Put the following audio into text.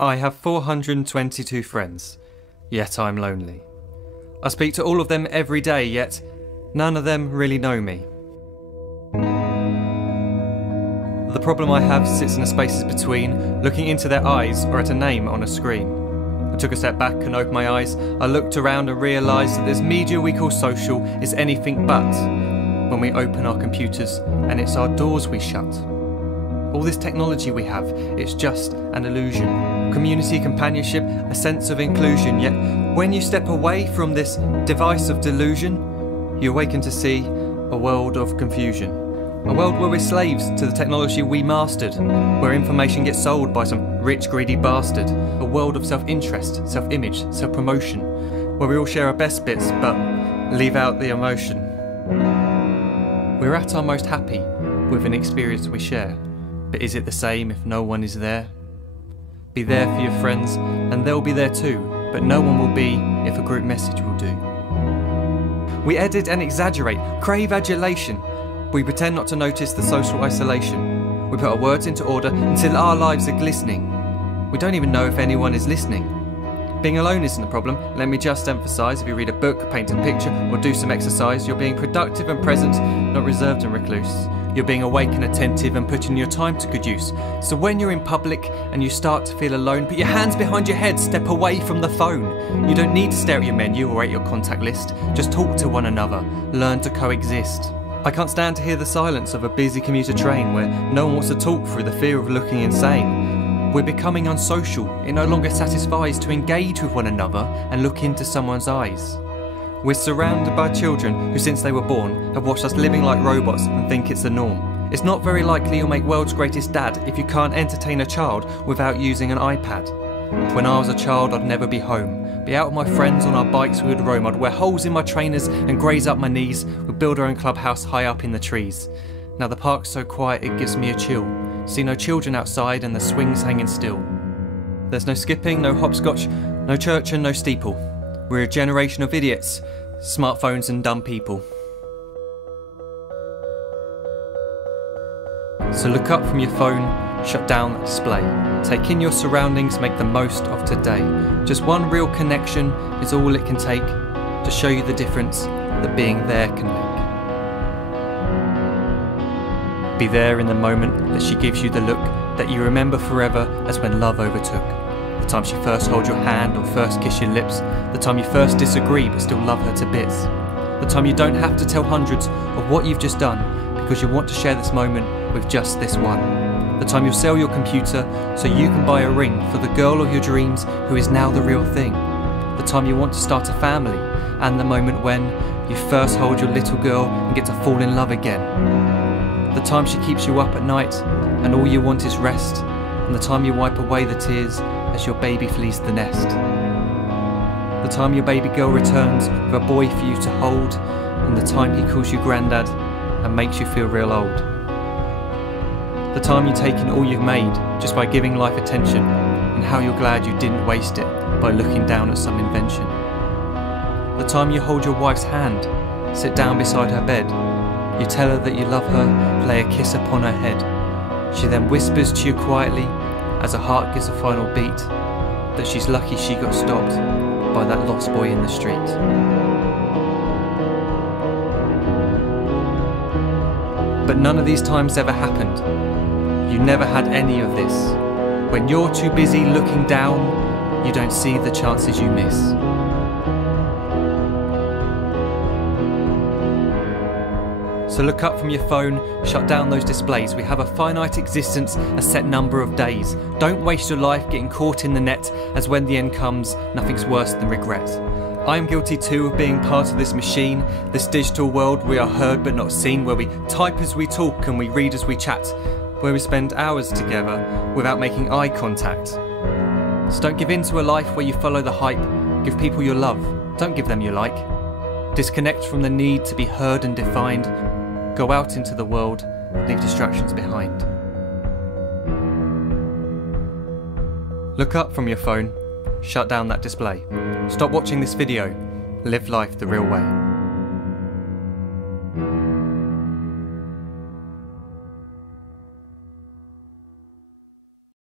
I have 422 friends, yet I'm lonely. I speak to all of them every day, yet none of them really know me. The problem I have sits in the spaces between looking into their eyes or at a name on a screen. I took a step back and opened my eyes. I looked around and realised that this media we call social is anything but when we open our computers and it's our doors we shut. All this technology we have, it's just an illusion. Community, companionship, a sense of inclusion. Yet when you step away from this device of delusion, you awaken to see a world of confusion. A world where we're slaves to the technology we mastered, where information gets sold by some rich, greedy bastard. A world of self-interest, self-image, self-promotion, where we all share our best bits but leave out the emotion. We're at our most happy with an experience we share. But is it the same if no one is there? Be there for your friends and they'll be there too, but no one will be if a group message will do. We edit and exaggerate, crave adulation. We pretend not to notice the social isolation. We put our words into order until our lives are glistening. We don't even know if anyone is listening. Being alone isn't the problem, let me just emphasise. If you read a book, paint a picture or do some exercise, you're being productive and present, not reserved and recluse. You're being awake and attentive and putting your time to good use. So when you're in public and you start to feel alone, put your hands behind your head, step away from the phone. You don't need to stare at your menu or at your contact list. Just talk to one another, learn to coexist. I can't stand to hear the silence of a busy commuter train where no one wants to talk through the fear of looking insane. We're becoming unsocial. It no longer satisfies to engage with one another and look into someone's eyes. We're surrounded by children who since they were born have watched us living like robots and think it's the norm. It's not very likely you'll make world's greatest dad if you can't entertain a child without using an iPad. When I was a child I'd never be home. Be out with my friends on our bikes we would roam. I'd wear holes in my trainers and graze up my knees. We'd build our own clubhouse high up in the trees. Now the park's so quiet it gives me a chill. See no children outside and the swings hanging still. There's no skipping, no hopscotch, no church and no steeple. We're a generation of idiots, smartphones and dumb people. So look up from your phone, shut down the display. Take in your surroundings, make the most of today. Just one real connection is all it can take to show you the difference that being there can make. Be there in the moment that she gives you the look that you remember forever as when love overtook. The time she first holds your hand or first kiss your lips. The time you first disagree but still love her to bits. The time you don't have to tell hundreds of what you've just done because you want to share this moment with just this one. The time you'll sell your computer so you can buy a ring for the girl of your dreams who is now the real thing. The time you want to start a family and the moment when you first hold your little girl and get to fall in love again. The time she keeps you up at night and all you want is rest. And the time you wipe away the tears as your baby flees the nest. The time your baby girl returns with a boy for you to hold, and the time he calls you granddad and makes you feel real old. The time you take in all you've made just by giving life attention, and how you're glad you didn't waste it by looking down at some invention. The time you hold your wife's hand, sit down beside her bed, you tell her that you love her, lay a kiss upon her head. She then whispers to you quietly, as her heart gives a final beat, that she's lucky she got stopped by that lost boy in the street. But none of these times ever happened. You never had any of this. When you're too busy looking down, you don't see the chances you miss. So look up from your phone, shut down those displays. We have a finite existence, a set number of days. Don't waste your life getting caught in the net, as when the end comes, nothing's worse than regret. I am guilty too of being part of this machine, this digital world we are heard but not seen, where we type as we talk and we read as we chat, where we spend hours together without making eye contact. So don't give in to a life where you follow the hype. Give people your love, don't give them your like. Disconnect from the need to be heard and defined. Go out into the world, leave distractions behind. Look up from your phone, shut down that display. Stop watching this video, live life the real way.